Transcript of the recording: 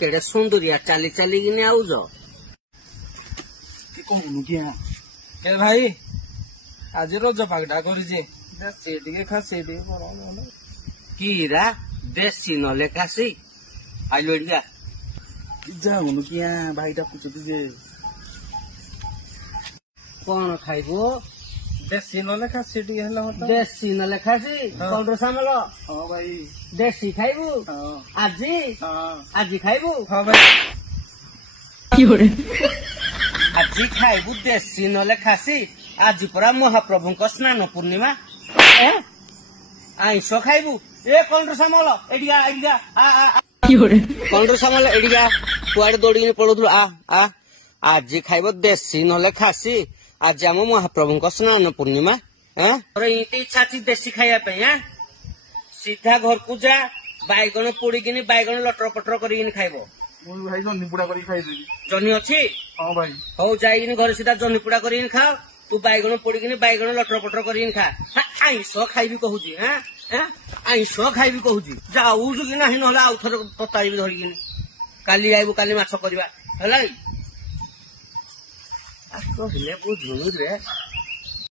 କେଡେ ସୁନ୍ଦରିଆ ଚାଲି ଚାଲିକିନି ଆଉଛ କହୁନୁ କିଆ ଏ ଭାଇ ଆଜି ରଜ ପାଗଟା କରିଛି ଦେଶୀ ଟିକେ ଖାସି ଟିକେ କର କିରା ଦେଶୀ ନହେଲେ ଖାସି ଆଇଲୁ ଏଠିକା ଯାଉନୁ କିଆ ଭାଇ ଡାକୁଛନ୍ତି ଯେ କଣ ଖାଇବୁ ଦେଶୀ ନହେଲେ ଖାସି ଟିକେ ହେଲେ ହତ ଦେଶୀ ନହେଲେ ଖାସି କଣ ସାମଲ ହଁ ଭାଇ ଦେଶୀ ଖାଇବୁ ହଁ ଆଜି ହଁ ଆଜି ଖାଇବୁ ହଁ ଭାଇ ଆଜି ଖାଇବୁ ଦେଶୀ ନହେଲେ ଖାସି ଆଜି ପରା ମହାପ୍ରଭୁଙ୍କ ସ୍ନାନ ପୂର୍ଣ୍ଣିମା ଆଇଁଷ ଖାଇବୁ ଏ କଣ ସାମଲ ଏଠିକା ଏଠିକା କଣ ସାମଲ ଏଠିକା କୁଆଡେ ଦୌଡ଼ିକିନି ପଳଉଥିଲୁ ଆ ଆଜି ଖାଇବ ଦେଶୀ ନହେଲେ ଖାସି ଆଜି ଆମ ମହାପ୍ରଭୁଙ୍କ ସ୍ନାନ ପୂର୍ଣ୍ଣିମା ଇତି ଇଚ୍ଛା ଅଛି ଦେଶୀ ଖାଇବା ପାଇଁ ସିଧା ଘରକୁ ଯା ବାଇଗଣ ପୋଡିକିନି ବାଇଗଣ ଲଟର ପଟର କରିକିନି ଖାଇବ ମୁଁ ଭାଇ ଜହ୍ନି ପୋଡା କରିକି ଖାଇଦେବି ଜହ୍ନି ଅଛି ହଁ ଭାଇ ହଉ ଯାଇକିନି ଘରେ ସିଧା ଜହ୍ନି ପୋଡା କରିକିନି ଖାଅ ତୁ ବାଇଗଣ ପୋଡିକିନି ବାଇଗଣ ଲଟର ପଟର କରିକିନି ଖା ଆଇଁଷ ଖାଇବି କହୁଛି ଆଇଁଷ ଖାଇବି କହୁଛି ଯାଉଛୁ କି ନାହିଁ ନହେଲେ ଆଉ ଥରେ ପତାଇବି ଧରିକିନି କାଲି ଆଇବୁ କାଲି ମାଛ କରିବା ହେଲା କହିଲେ ବୁଝୁନୁ ରେ